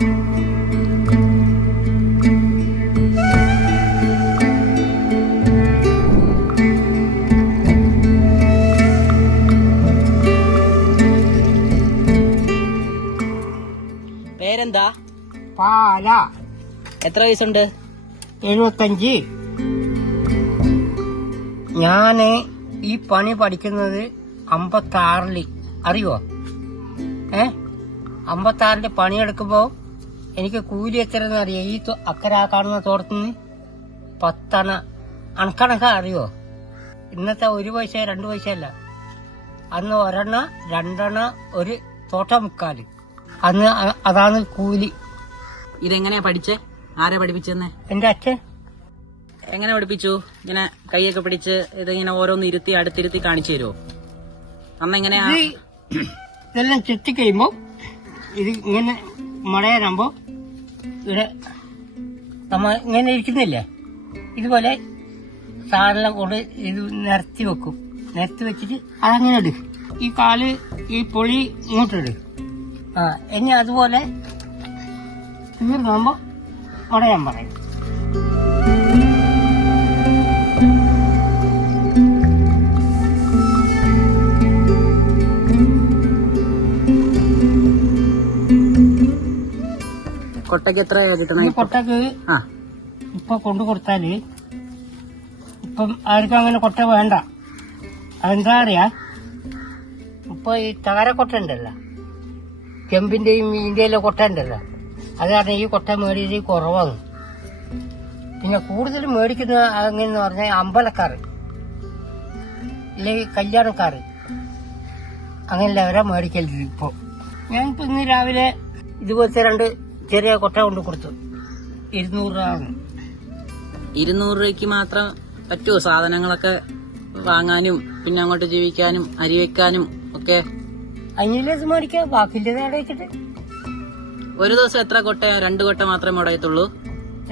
പേരെന്താ? പാല. എത്ര വയസ്സുണ്ട്? എഴുപത്തഞ്ച്. ഞാൻ ഈ പണി പഠിക്കുന്നത് അമ്പത്താറിൽ. അറിയോ? ഏ? അമ്പത്താറിൽ പണിയെടുക്കുമ്പോ എനിക്ക് കൂലി എത്രയെന്ന് അറിയാം. ഈ അക്കര കാണുന്ന തോട്ടത്തിന് പത്തണ അണക്കണക്ക അറിയോ? ഇന്നത്തെ ഒരു പൈസ രണ്ട് പൈസ അല്ല. അന്ന് ഒരെണ്ണ രണ്ടെണ്ണ ഒരു തോട്ട മുക്കാൽ അന്ന് അതാണ് കൂലി. ഇതെങ്ങനെയാ പഠിച്ചേ? ആരെ പഠിപ്പിച്ചെന്നെ? എന്റെ അച്ഛൻ. എങ്ങനെ പഠിപ്പിച്ചു? ഇങ്ങനെ കൈയൊക്കെ പിടിച്ച് ഇതിങ്ങനെ ഓരോന്ന് ഇരുത്തി അടുത്തിരുത്തി കാണിച്ചു തരുമോ അന്ന് എങ്ങനെയാ? ഇത് ഇതെല്ലാം ചുറ്റി കഴിയുമ്പോ ഇത് ഇങ്ങനെ മടയാനാകുമ്പോ ഇവിടെ നമ്മ ഇങ്ങനെ ഇരിക്കുന്നില്ലേ? ഇതുപോലെ സാധനം കൊണ്ട് ഇത് നിരത്തി വെക്കും. നിരത്തി വെച്ചിട്ട് അതങ്ങനെ ഇട്. ഈ കാൽ ഈ പൊളി ഇങ്ങോട്ടിട് ആ ഇനി അതുപോലെ തീർന്നാകുമ്പോ ഉടയാൻ പറയും. കൊട്ടയ്ക്ക് എത്ര കിട്ടണം കൊട്ടക്ക് ഇപ്പൊ കൊണ്ടു കൊടുത്താൽ ഇപ്പം ആർക്കും അങ്ങനെ കൊട്ട വേണ്ട. അതെന്താ അറിയാ? ഇപ്പൊ ഈ താരക്കൊട്ട ഉണ്ടല്ലോ. ചെമ്പിന്റെയും മീന്റെയും കൊട്ട ഉണ്ടല്ലോ. അത് കാരണം ഈ കൊട്ട മേടിയത് കുറവാണ്. പിന്നെ കൂടുതൽ മേടിക്കുന്ന അങ്ങനെന്ന് പറഞ്ഞാൽ അമ്പലക്കാർ. അല്ലെങ്കിൽ കല്യാണക്കാർ. അങ്ങനെയുള്ളവരെ മേടിക്കരുത് ഇപ്പൊ. ഞാനിപ്പോ ഇന്ന് രാവിലെ ഇതുപോലത്തെ രണ്ട് ചെറിയ കൊട്ട കൊണ്ട് കൊടുത്തു. ഇരുന്നൂറ് രൂപ ഇരുന്നൂറ് രൂപയ്ക്ക് മാത്രം പറ്റുമോ സാധനങ്ങളൊക്കെ വാങ്ങാനും പിന്നെ അങ്ങോട്ട് ജീവിക്കാനും അരി വെക്കാനും ഒക്കെ? അഞ്ഞിലേത് മേടിക്കാം ബാക്കിന്റെ അവിടെ വെച്ചിട്ട്. ഒരു ദിവസം എത്ര കൊട്ട രണ്ട് കൊട്ട മാത്രമേ മുടയത്തുള്ളൂ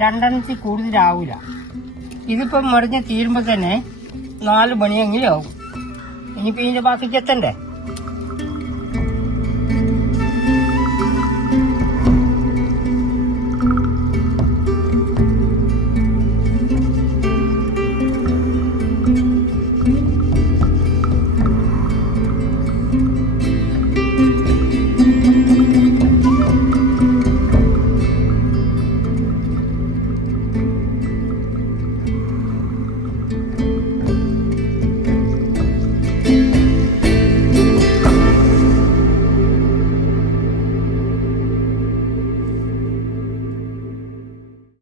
രണ്ടെണ്ണത്തിൽ കൂടുതലാവൂല ഇതിപ്പം മറിഞ്ഞ് തീരുമ്പോ തന്നെ നാല് മണിയെങ്കിലും ആവും. ഇനിയിപ്പോ ഇതിന്റെ ബാക്കിക്ക് ചെത്തണ്ടേ